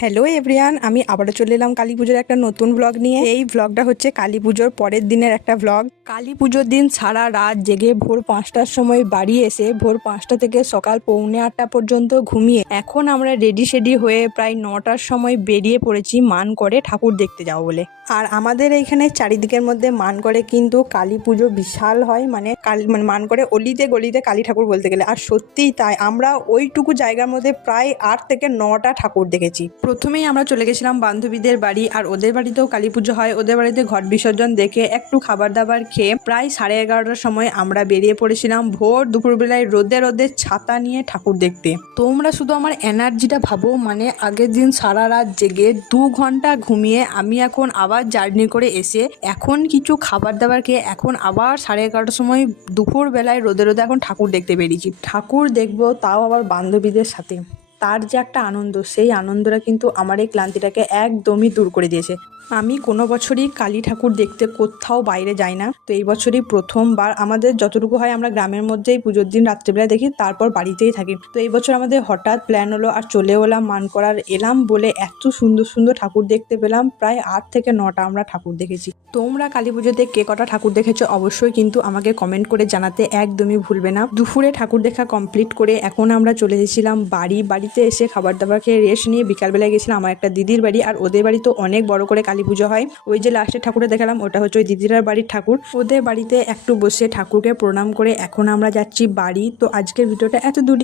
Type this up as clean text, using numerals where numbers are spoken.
Hello everyone, আমি আবারও চলে এলাম কালী পুজোর একটা নতুন ব্লগ নিয়ে। এই ব্লগটা হচ্ছে কালী পুজোর পরের দিনের একটা ব্লগ। কালী পুজোর দিন সারা রাত জেগে ভোর 5টার সময় বাড়ি এসে ভোর 5টা থেকে সকাল 7:45 পর্যন্ত ঘুমিয়ে এখন আমরা রেডি সেডি হয়ে প্রায় 9টার সময় বেরিয়ে পড়েছি মানকড়ে ঠাকুর দেখতে যাবো বলে। আর আমাদের এইখানে চারিদিকের মধ্যে মানকড়ে কিন্তু কালী পুজো বিশাল হয়, মানে মানকড়ে অলিতে গলিতে কালী ঠাকুর বলতে গেলে। আর সত্যিই তাই, আমরা ওইটুকু জায়গার মধ্যে প্রায় 8 থেকে 9টা ঠাকুর দেখেছি। প্রথমেই আমরা চলে গেছিলাম বান্ধবীদের বাড়ি, আর ওদের বাড়িতেও কালী পুজো হয়। ওদের বাড়িতে ঘট বিসর্জন দেখে একটু খাবার দাবার খেয়ে প্রায় 11:30টার সময় আমরা বেরিয়ে পড়েছিলাম ভোর দুপুরবেলায় রোদে রোদে ছাতা নিয়ে ঠাকুর দেখতে। তোমরা শুধু আমার এনার্জিটা ভাবো, মানে আগের দিন সারা রাত জেগে 2 ঘন্টা ঘুমিয়ে আমি এখন আবার জার্নি করে এসে এখন কিছু খাবার দাবার খেয়ে এখন আবার 11:30টার সময় দুপুরবেলায় রোদে রোদে এখন ঠাকুর দেখতে বেরিয়েছি। ঠাকুর দেখবো, তাও আবার বান্ধবীদের সাথে। তার যে একটা আনন্দ, সেই আনন্দটা কিন্তু আমার এই ক্লান্তিটাকে একদমই দূর করে দিয়েছে। আমি কোনো বছরই কালী ঠাকুর দেখতে কোথাও বাইরে যাই না, তো এই বছরই প্রথমবার। আমাদের যতটুকু হয় আমরা গ্রামের মধ্যেই পুজোর দিন রাত্রেবেলায় দেখি, তারপর বাড়িতেই থাকি। তো এই বছর আমাদের হঠাৎ প্ল্যান হলো আর চলে এলাম মানকড়ার। এলাম বলে এত সুন্দর সুন্দর ঠাকুর দেখতে পেলাম, প্রায় 8 থেকে 9টা আমরা ঠাকুর দেখেছি। তোমরা কালী পুজোতে কে কটা ঠাকুর দেখেছো অবশ্যই কিন্তু আমাকে কমেন্ট করে জানাতে একদমই ভুলবে না। দুপুরে ঠাকুর দেখা কমপ্লিট করে এখন আমরা চলে এসেছিলাম বাড়িতে এসে খাবার দাবার খেয়ে রেস্ট নিয়ে বিকালবেলায় গেছিলাম আমার একটা দিদির বাড়ি। আর ওদের বাড়ি তো অনেক বড় করে কালী পুজো হয়। ওই যে লাস্টের ঠাকুরে দেখালাম ওটা হচ্ছে ওই দিদিরার বাড়ির ঠাকুর। ওদের বাড়িতে একটু বসে ঠাকুরকে প্রণাম করে এখন আমরা যাচ্ছি বাড়ি। তো আজকের ভিডিওটা এত দূর।